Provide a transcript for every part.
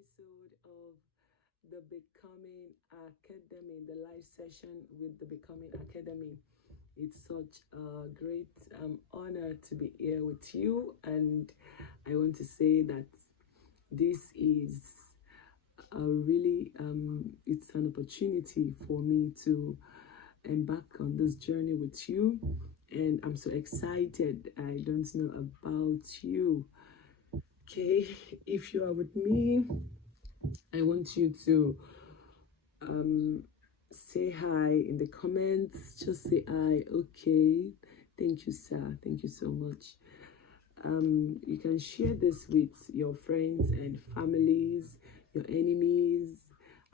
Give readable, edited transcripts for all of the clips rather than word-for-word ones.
episode of the Becoming Academy, the live session with the Becoming Academy. It's such a great honor to be here with you, and I want to say that this is a really it's an opportunity for me to embark on this journey with you, and I'm so excited. I don't know about you. Okay, if you are with me, I want you to say hi in the comments. Just say hi. Okay, thank you, sir. Thank you so much. You can share this with your friends and families, your enemies,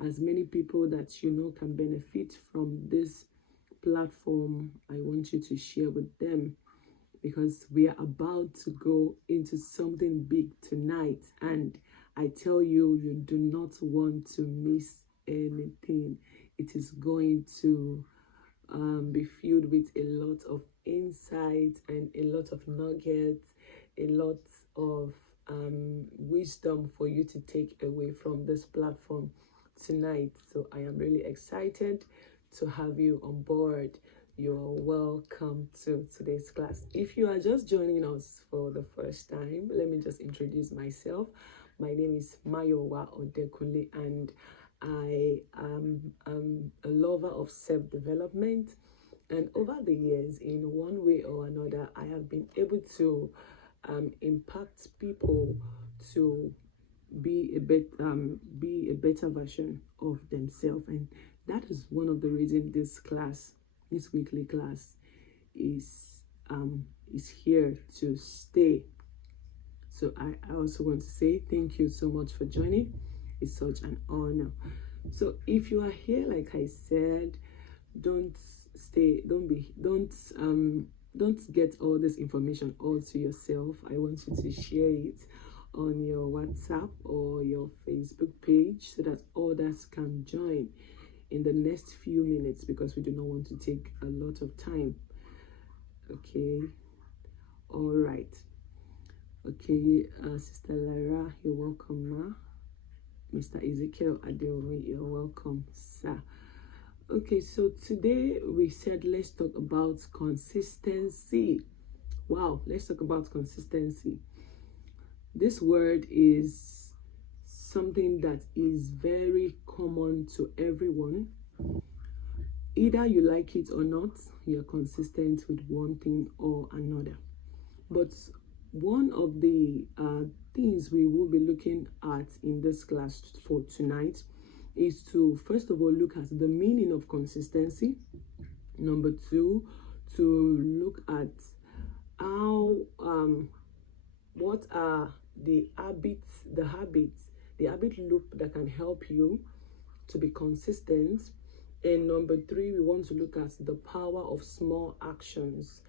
as many people that you know can benefit from this platform. I want you to share with them, because we are about to go into something big tonight, and I tell you, you do not want to miss anything. It is going to be filled with a lot of insight and a lot of nuggets, a lot of wisdom for you to take away from this platform tonight. So I am really excited to have you on board. You're welcome to today's class. If you are just joining us for the first time, let me just introduce myself. My name is Mayowa Odekunle, and I am a lover of self-development. And over the years, in one way or another, I have been able to impact people to be a better version of themselves. And that is one of the reasons this weekly class is here to stay. So I also want to say thank you so much for joining. It's such an honor. So if you are here, like I said, don't get all this information all to yourself. I want you to share it on your WhatsApp or your Facebook page so that others can join in the next few minutes, because we do not want to take a lot of time. Okay, all right. Okay, Sister Lara, you're welcome, ma. Mr. Ezekiel Adeomi, you're welcome, sir. Okay, so today we said let's talk about consistency. Wow, let's talk about consistency. This word is something that is very common to everyone. Either you like it or not, you're consistent with one thing or another. But one of the things we will be looking at in this class for tonight is to first of all look at the meaning of consistency. Number two, to look at how what are the habit loop that can help you to be consistent. And number three, we want to look at the power of small actions.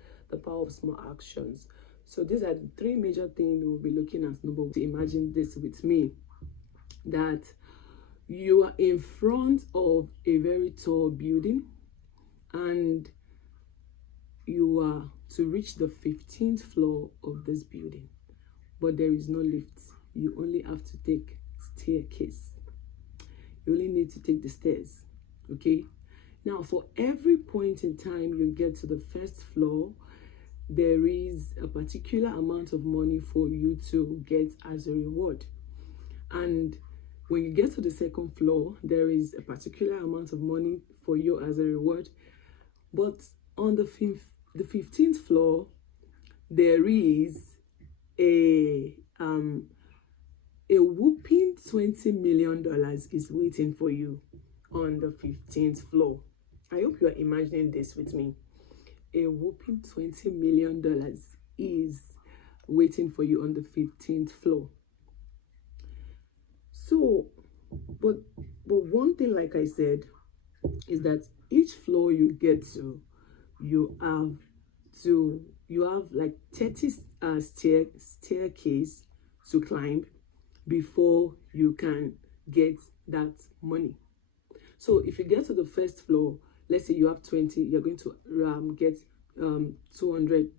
So these are the three major things we'll be looking at. Number one, imagine this with me, that you are in front of a very tall building and you are to reach the 15th floor of this building, but there is no lift. You only have to take staircase. You only need to take the stairs. Okay, now for every point in time you get to the first floor, there is a particular amount of money for you to get as a reward. And when you get to the second floor, there is a particular amount of money for you as a reward. But on the 15th floor, there is a whooping $20 million is waiting for you on the 15th floor. I hope you are imagining this with me. A whooping $20 million is waiting for you on the 15th floor. So, but one thing, like I said, is that each floor you get to, you have like 30 staircase to climb before you can get that money. So if you get to the first floor, let's say you have 20, you're going to get $200.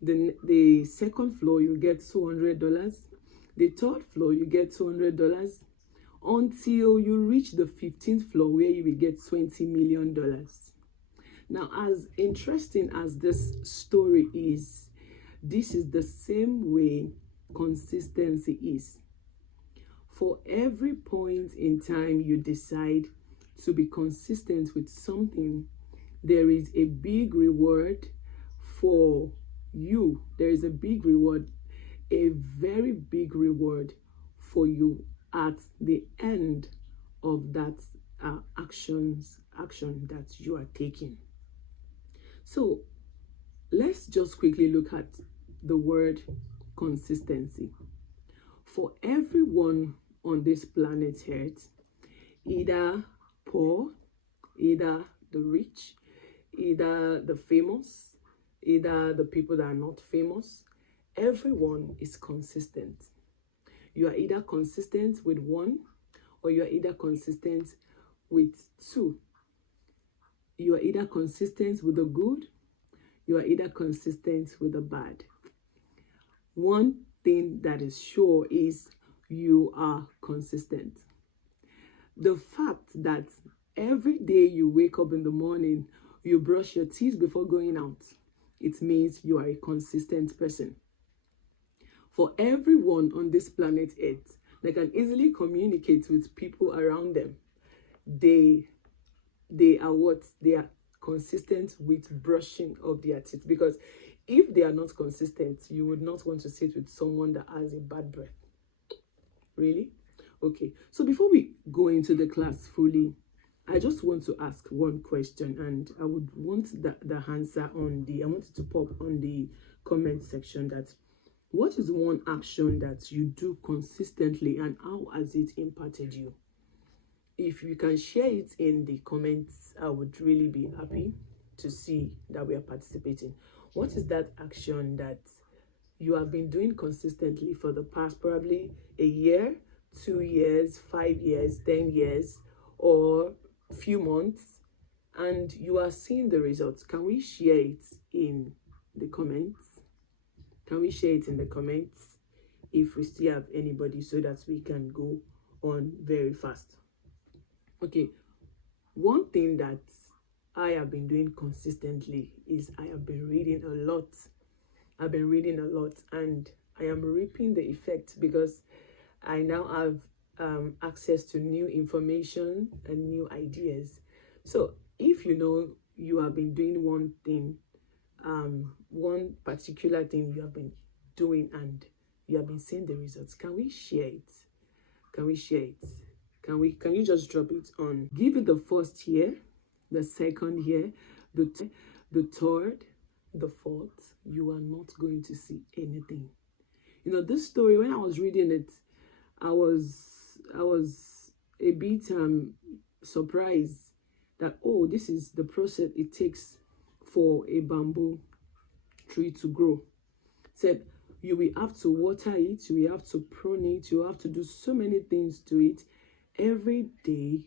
Then the second floor, you get $200. The third floor, you get $200 until you reach the 15th floor where you will get $20 million. Now, as interesting as this story is, this is the same way consistency is. For every point in time you decide to be consistent with something, there is a big reward for you. There is a big reward, a very big reward for you at the end of that action that you are taking. So let's just quickly look at the word consistency. For everyone on this planet Earth, either poor, either the rich, either the famous, either the people that are not famous, everyone is consistent. You are either consistent with one, or you are either consistent with two. You are either consistent with the good, you are either consistent with the bad. One thing that is sure is you are consistent. The fact that every day you wake up in the morning, you brush your teeth before going out, it means you are a consistent person. For everyone on this planet Earth, they can easily communicate with people around them. They are consistent with brushing of their teeth, because if they are not consistent, you would not want to sit with someone that has a bad breath. Really? Okay, so before we go into the class fully, I just want to ask one question, and I would want the answer I want it to pop on the comment section. That what is one action that you do consistently, and how has it impacted you? If you can share it in the comments, I would really be happy to see that we are participating. What is that action that you have been doing consistently for the past probably a year, 2 years, 5 years, 10 years, or few months, and you are seeing the results? Can we share it in the comments? Can we share it in the comments if we still have anybody, so that we can go on very fast? Okay, one thing that I have been doing consistently is I have been reading a lot. I've been reading a lot, and I am reaping the effect, because I now have access to new information and new ideas. So if you know you have been doing one thing, one particular thing you have been doing, and you have been seeing the results, can we share it? Can we share it? Can you just drop it on? Give it the first year, the second year, the third, the fourth. You are not going to see anything. You know, this story, when I was reading it, I was a bit surprised that, oh, this is the process it takes for a bamboo tree to grow. Said you will have to water it, you will have to prune it, you have to do so many things to it every day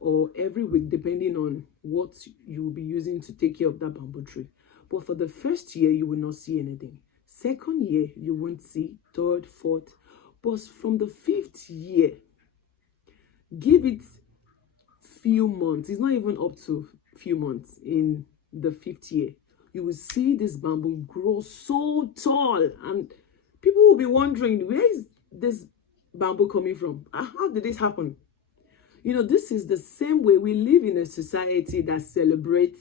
or every week, depending on what you will be using to take care of that bamboo tree. But for the first year, you will not see anything. Second year, you won't see. Third, fourth. But from the fifth year, give it few months. It's not even up to few months. In the fifth year, you will see this bamboo grow so tall, and people will be wondering, where is this bamboo coming from? How did this happen? You know, this is the same way we live in a society that celebrates,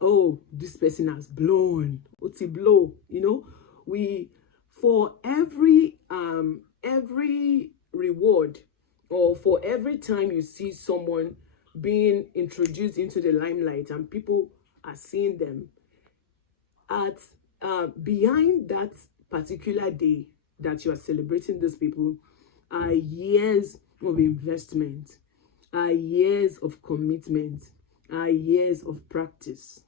oh, this person has blown, what's he blow? You know, for every reward, or for every time you see someone being introduced into the limelight and people are seeing them, behind that particular day that you are celebrating these people are years of investment, are years of commitment, are years of practice.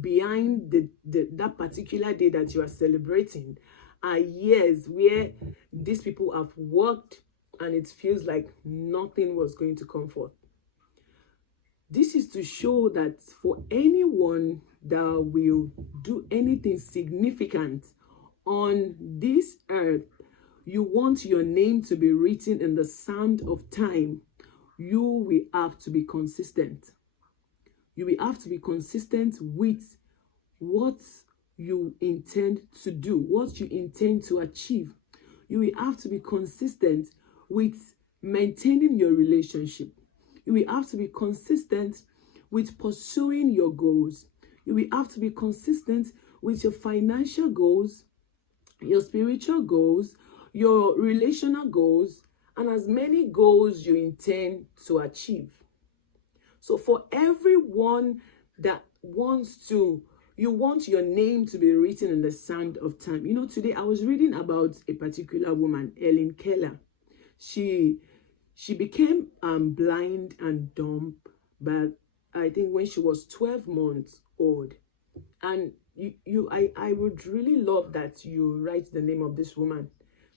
Behind that particular day that you are celebrating are years where these people have worked, and it feels like nothing was going to come forth. This is to show that for anyone that will do anything significant on this earth, you want your name to be written in the sand of time, you will have to be consistent. You will have to be consistent with what you intend to do, what you intend to achieve. You will have to be consistent with maintaining your relationship. You will have to be consistent with pursuing your goals. You will have to be consistent with your financial goals, your spiritual goals, your relational goals, and as many goals you intend to achieve. So for everyone that you want your name to be written in the sand of time. You know, today I was reading about a particular woman, Ellen Keller. She became blind and dumb, but I think when she was 12 months old. And I would really love that you write the name of this woman.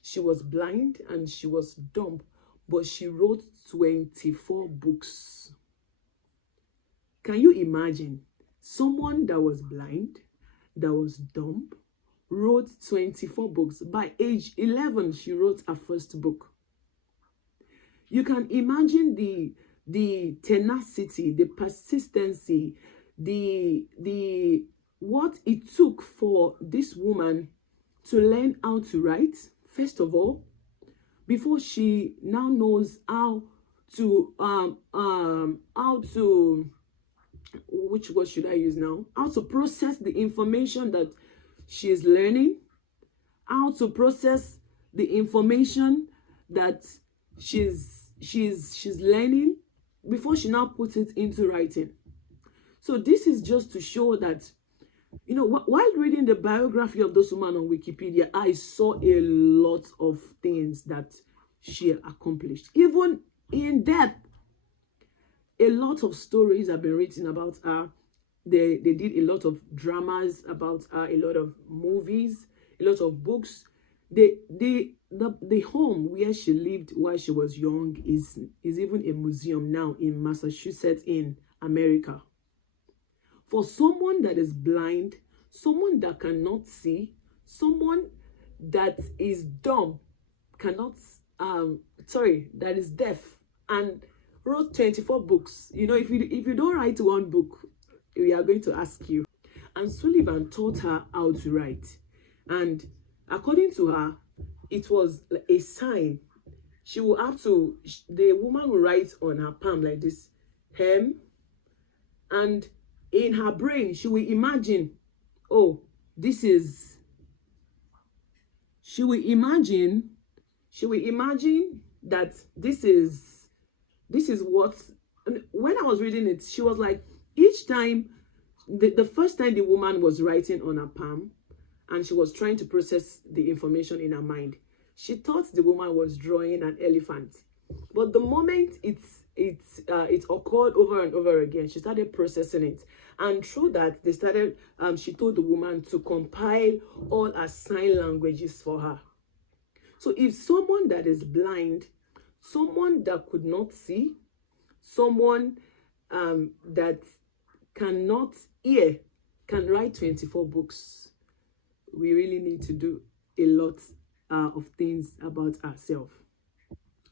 She was blind and she was dumb, but she wrote 24 books. Can you imagine? Someone that was blind, that was dumb, wrote 24 books. By age 11, she wrote her first book. You can imagine the tenacity, the persistency, the what it took for this woman to learn how to write, first of all, before she now knows how to which word should I use now? How to process the information that she is learning, how to process the information that she's learning before she now puts it into writing. So this is just to show that, you know, while reading the biography of this woman on Wikipedia, I saw a lot of things that she accomplished. Even in depth, a lot of stories have been written about her. They did a lot of dramas about her, a lot of movies, a lot of books. The home where she lived while she was young is even a museum now in Massachusetts in America. For someone that is blind, someone that cannot see, someone that is dumb, that is deaf, and wrote 24 books. You know, if you don't write one book, we are going to ask you. And Sullivan taught her how to write. And according to her, it was a sign. She will have to, the woman will write on her palm like this, hem, and in her brain, she will imagine, oh, this is, she will imagine that this is what, when I was reading it, she was like, each time, the first time the woman was writing on her palm, and she was trying to process the information in her mind, she thought the woman was drawing an elephant. But the moment it occurred over and over again, she started processing it. And through that, she told the woman to compile all her sign languages for her. So if someone that is blind, someone that could not see, someone that cannot hear can write 24 books, we really need to do a lot of things about ourselves.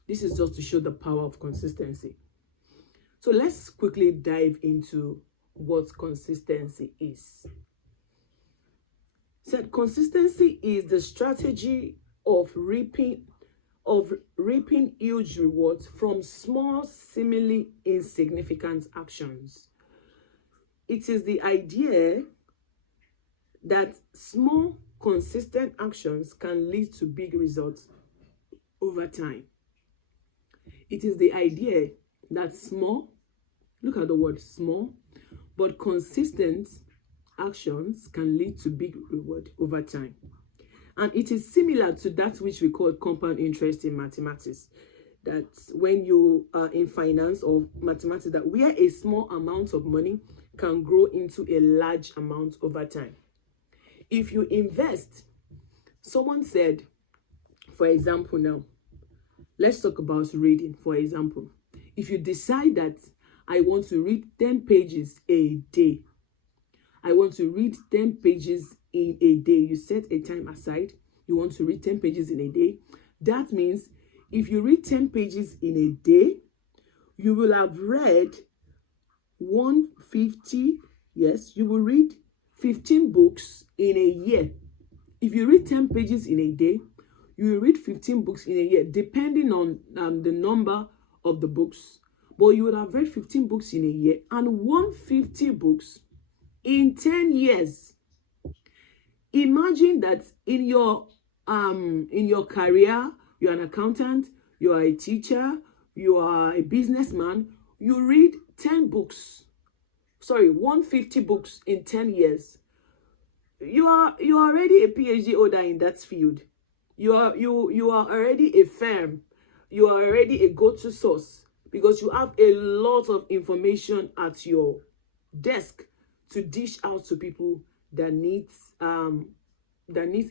This is just to show the power of consistency. So let's quickly dive into what consistency is. So consistency is the strategy of reaping huge rewards from small, seemingly insignificant actions. It is the idea that small, consistent actions can lead to big results over time. It is the idea that small, look at the word small, but consistent actions can lead to big reward over time. And it is similar to that which we call compound interest in mathematics. That when you are in finance or mathematics, that where a small amount of money can grow into a large amount over time. If you invest, someone said, for example now, let's talk about reading, for example. If you decide that I want to read 10 pages a day, I want to read 10 pages in a day. You set a time aside. You want to read 10 pages in a day. That means if you read 10 pages in a day, you will have read 150. Yes, you will read 15 books in a year. If you read 10 pages in a day, you will read 15 books in a year, depending on the number of the books. But you would have read 15 books in a year and 150 books in 10 years. Imagine that in your career, you're an accountant, you are a teacher, you are a businessman, you read 150 books in 10 years. You are already a PhD holder in that field. You are already a firm. You are already a go-to source because you have a lot of information at your desk to dish out to people that needs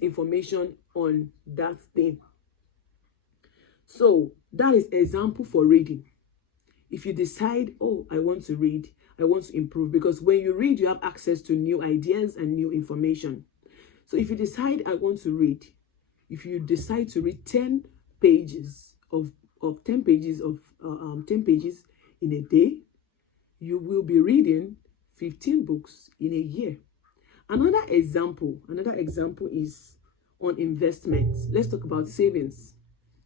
information on that thing. So that is example for reading. If you decide, oh, I want to read, I want to improve, because when you read, you have access to new ideas and new information. So if you decide, I want to read, if you decide to read 10 pages of 10 pages in a day, you will be reading 15 books in a year. Another example is on investments. Let's talk about savings.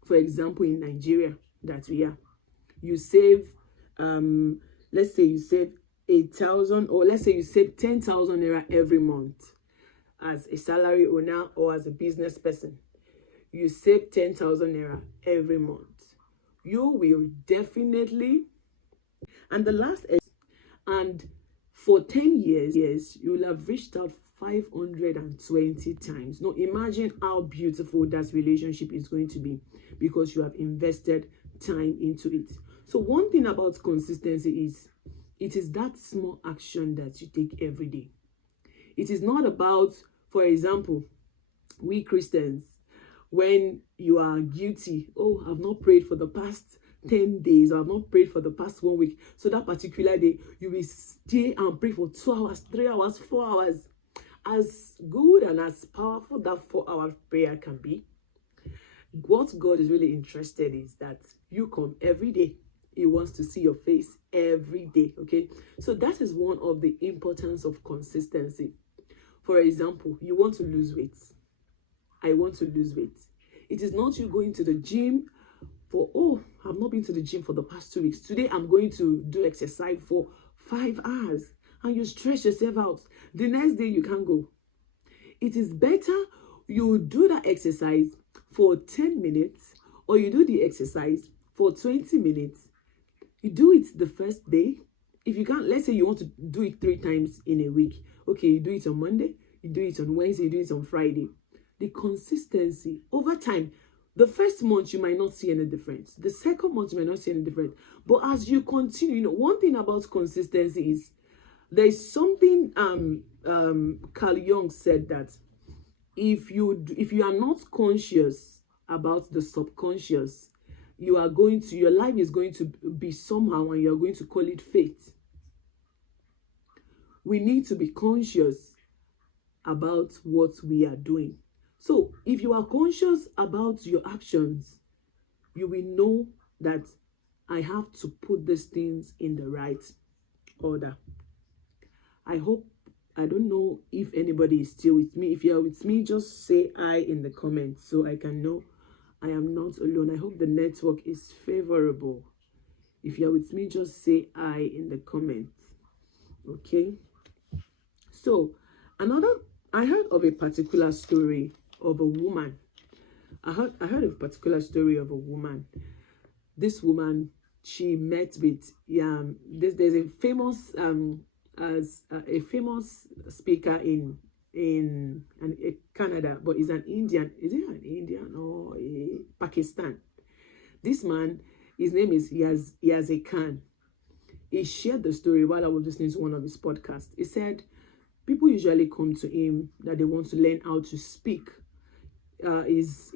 For example, in Nigeria, that we are, you save, let's say you save 8,000, or let's say you save 10,000 naira every month as a salary owner or as a business person. You save 10,000 naira every month. You will definitely, and the last, and for 10 years, you will have reached out 520 times. Now imagine how beautiful that relationship is going to be because you have invested time into it. So one thing about consistency is it is that small action that you take every day. It is not about, for example, we Christians, when you are guilty, oh, I've not prayed for the past 10 days, or I've not prayed for the past 1 week. So that particular day, you will stay and pray for 2 hours, 3 hours, 4 hours. As good and as powerful that 4-hour prayer can be, what God is really interested in is that you come every day. He wants to see your face every day, okay? So that is one of the importance of consistency. For example, you want to lose weight. I want to lose weight. It is not you going to the gym for, oh, I've not been to the gym for the past 2 weeks. Today, I'm going to do exercise for 5 hours. And you stretch yourself out. The next day, you can't go. It is better you do that exercise for 10 minutes, or you do the exercise for 20 minutes. You do it the first day. If you can't, let's say you want to do it 3 times in a week. Okay, you do it on Monday, you do it on Wednesday, you do it on Friday. The consistency over time. The first month, you might not see any difference. The second month, you might not see any difference. But as you continue, you know, one thing about consistency is there is something Carl Jung said that if you are not conscious about the subconscious, your life is going to be somehow, and you are going to call it fate. We need to be conscious about what we are doing. So if you are conscious about your actions, you will know that I have to put these things in the right order. I don't know if anybody is still with me. If you are with me, just say I in the comments so I can know I am not alone. I hope the network is favorable. If you are with me, just say I in the comments. Okay. So I heard of a particular story of a woman. I heard of a particular story of a woman. This woman, she met with there's a famous a famous speaker in Canada, but he's an Indian. Is he an Indian or a Pakistan? This man, his name is Yazid Khan. He shared the story while I was listening to one of his podcasts. He said people usually come to him that they want to learn how to speak. His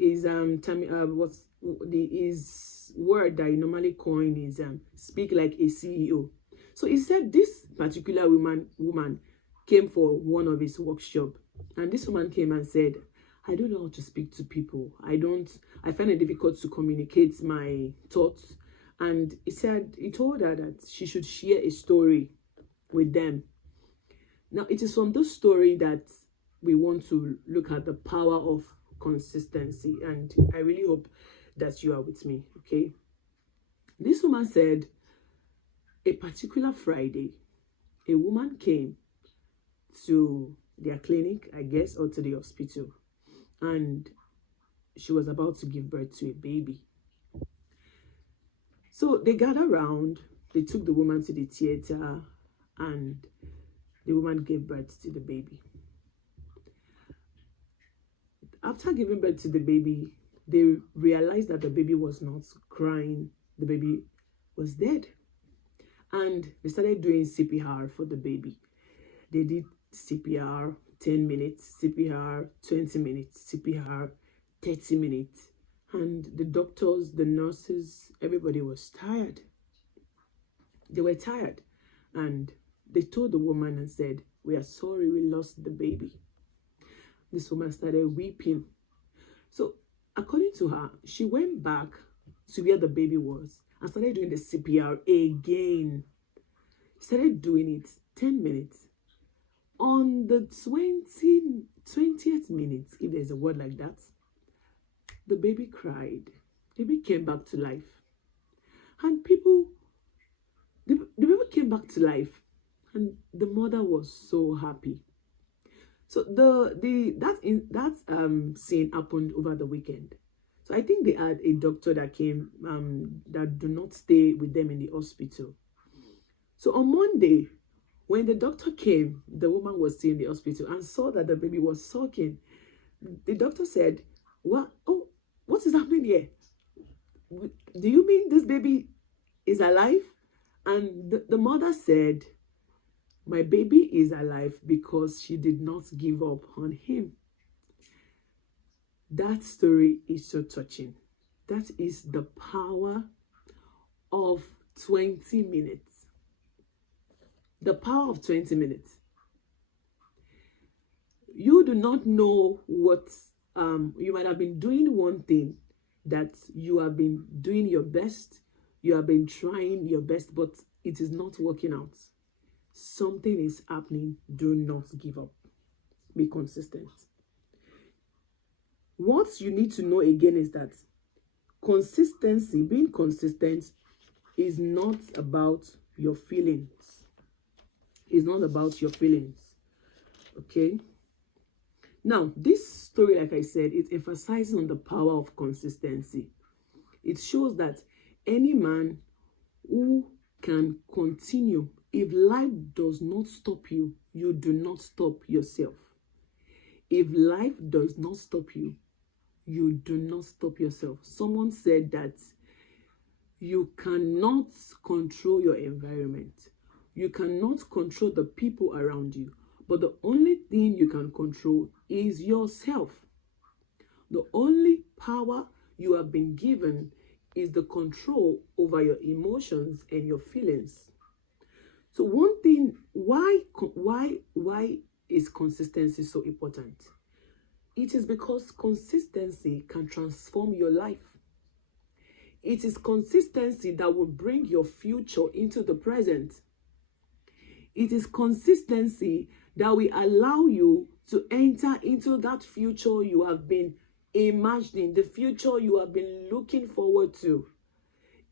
word that he normally coin is speak like a CEO. So he said this particular woman came for one of his workshops, and this woman came and said, I don't know how to speak to people. I find it difficult to communicate my thoughts. And he told her that she should share a story with them. Now, it is from this story that we want to look at the power of consistency. And I really hope that you are with me, okay? This woman said, a particular Friday, a woman came to their clinic, I guess, or to the hospital. And she was about to give birth to a baby. So they gathered around, they took the woman to the theater, and the woman gave birth to the baby. After giving birth to the baby, they realized that the baby was not crying. The baby was dead. And they started doing CPR for the baby. They did CPR 10 minutes, CPR 20 minutes, CPR 30 minutes. And the doctors, the nurses, everybody was tired. They were tired. And they told the woman and said, we are sorry, we lost the baby. This woman started weeping. So according to her, she went back to where the baby was and started doing the CPR again. Started doing it 10 minutes. On the 20th minute, if there's a word like that, the baby cried. The baby came back to life. And the baby came back to life. And the mother was so happy. So that scene happened over the weekend. So I think they had a doctor that came that do not stay with them in the hospital. So on Monday, when the doctor came, the woman was still in the hospital and saw that the baby was sucking. The doctor said, what is happening here? Do you mean this baby is alive? And the mother said, my baby is alive because she did not give up on him. That story is so touching. That is the power of 20 minutes. The power of 20 minutes. You do not know what, you might have been doing one thing that you have been doing your best, you have been trying your best, but it is not working out. Something is happening. Do not give up. Be consistent. What you need to know again is that consistency, being consistent, is not about your feelings. It's not about your feelings. Okay? Now, this story, like I said, it emphasizes on the power of consistency. It shows that any man who can continue, if life does not stop you, you do not stop yourself. If life does not stop you, you do not stop yourself. Someone said that you cannot control your environment. You cannot control the people around you. But the only thing you can control is yourself. The only power you have been given is the control over your emotions and your feelings. So one thing, why is consistency so important? It is because consistency can transform your life. It is consistency that will bring your future into the present. It is consistency that will allow you to enter into that future you have been imagining, the future you have been looking forward to.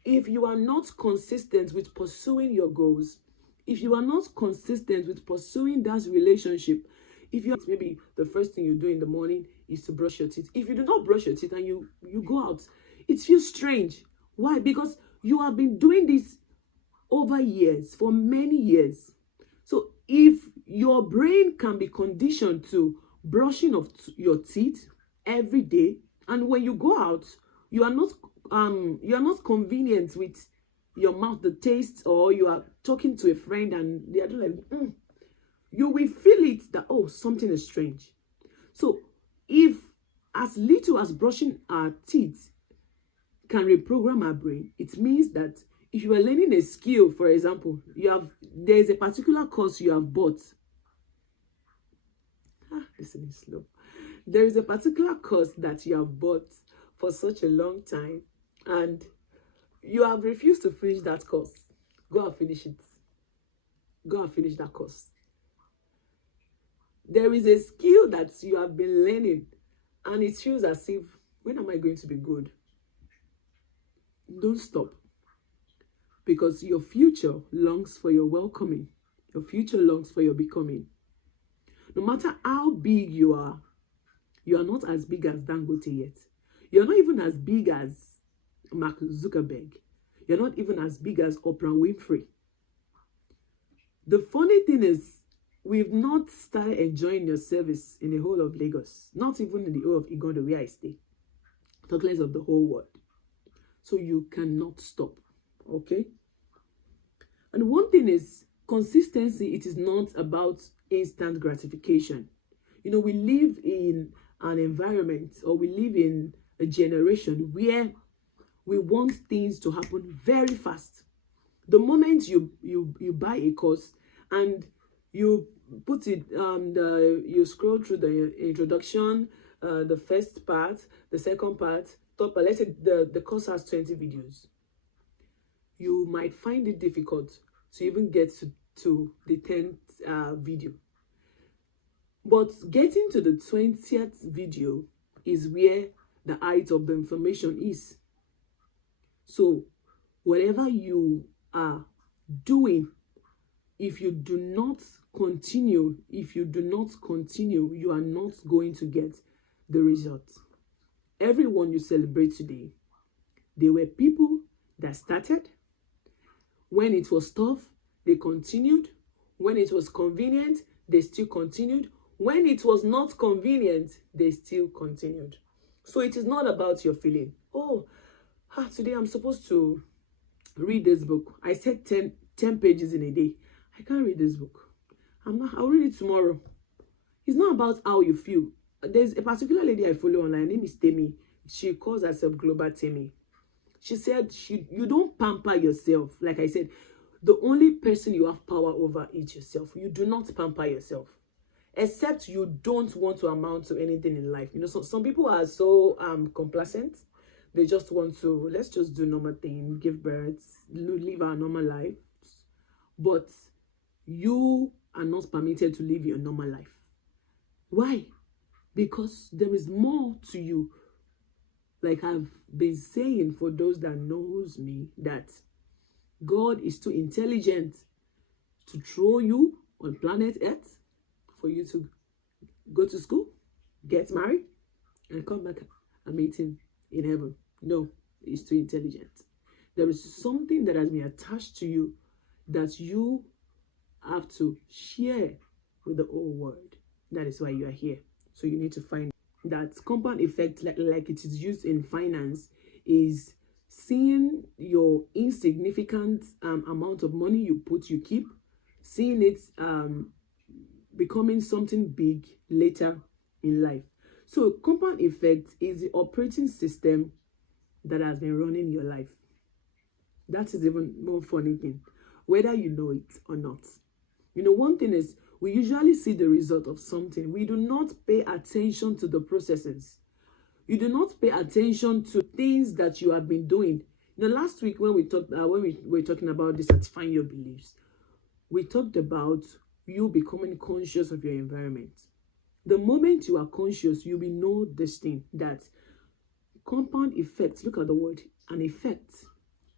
If you are not consistent with pursuing your goals, if you are not consistent with pursuing that relationship, if you maybe the first thing you do in the morning is to brush your teeth. If you do not brush your teeth and you go out, it feels strange. Why? Because you have been doing this over years, for many years. So if your brain can be conditioned to brushing of your teeth every day, and when you go out, you are not convenient with your mouth, the taste, or you are talking to a friend and they are just like, you will feel it that, oh, something is strange. So if as little as brushing our teeth can reprogram our brain, it means that if you are learning a skill, for example, there is a particular course you have bought. Listen is slow. There is a particular course that you have bought for such a long time, and you have refused to finish that course. Go and finish it. Go and finish that course. There is a skill that you have been learning, and it feels as if, when am I going to be good? Don't stop. Because your future longs for your welcoming. Your future longs for your becoming. No matter how big you are not as big as Dangote yet. You're not even as big as Mark Zuckerberg. You're not even as big as Oprah Winfrey. The funny thing is, we've not started enjoying your service in the whole of Lagos. Not even in the whole of Igondo, where I stay. Talk less of the whole world. So you cannot stop. Okay? And one thing is, consistency, it is not about instant gratification. You know, we live in an environment, or we live in a generation where we want things to happen very fast. The moment you buy a course and you put it, you scroll through the introduction, the first part, the second part, top part, let's say the course has 20 videos. You might find it difficult to even get to the 10th video. But getting to the 20th video is where the height of the information is. So whatever you are doing, if you do not continue, you are not going to get the result. Everyone you celebrate today, they were people that started. When it was tough, they continued. When it was convenient, they still continued. When it was not convenient, they still continued. So it is not about your feeling. Oh, today I'm supposed to read this book. I said 10 pages in a day. I can't read this book. I'll read it tomorrow. It's not about how you feel. There's a particular lady I follow online. Her name is Temi. She calls herself Global Temi. She said you don't pamper yourself. Like I said, the only person you have power over is yourself. You do not pamper yourself. Except you don't want to amount to anything in life. You know, some people are so complacent. They just want to, let's just do normal thing, give birth, live our normal life. But you are not permitted to live your normal life. Why? Because there is more to you. Like I've been saying, for those that knows me, that God is too intelligent to throw you on planet Earth for you to go to school, get married, and come back and meet him in heaven. No, it's too intelligent. There is something that has been attached to you that you have to share with the whole world. That is why you are here. So you need to find that compound effect, like it is used in finance, is seeing your insignificant amount of money you keep, seeing it becoming something big later in life. So compound effect is the operating system that has been running your life. That is even more funny thing, whether you know it or not. You know, one thing is, we usually see the result of something. We do not pay attention to the processes. You do not pay attention to things that you have been doing. You know, last week when we were talking about decertifying your beliefs, we talked about you becoming conscious of your environment. The moment you are conscious, you will know this thing, that compound effect, look at the word, an effect,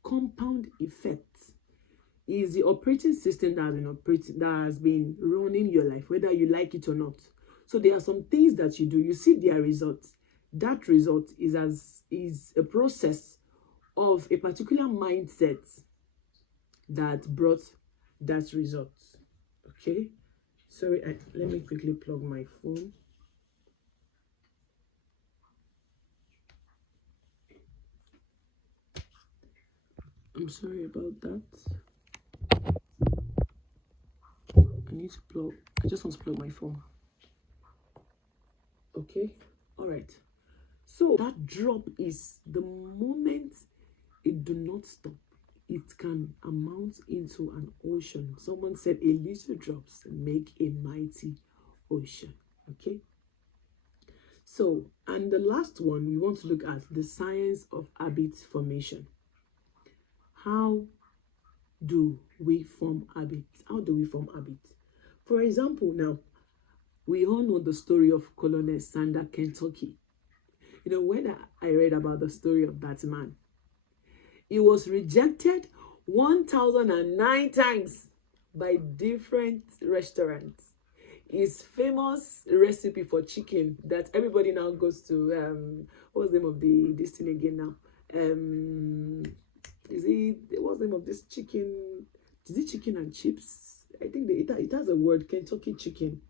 compound effect, is the operating system that has been running your life, whether you like it or not. So there are some things that you do, you see their results. That result is a process of a particular mindset that brought that result. Okay, sorry, let me quickly plug my phone. I'm sorry about that. I just want to plug my phone. Okay, all right. So that drop is the moment it do not stop. It can amount into an ocean. Someone said a little drops make a mighty ocean. Okay. So, and the last one, we want to look at the science of habit formation. How do we form habits? How do we form habits? For example, now, we all know the story of Colonel Sanders, Kentucky. You know, when I read about the story of that man, he was rejected 1,009 times by different restaurants. His famous recipe for chicken that everybody now goes to, what's the name of this thing again now? What's the name of this chicken? Is it chicken and chips? I think it has a word, Kentucky chicken.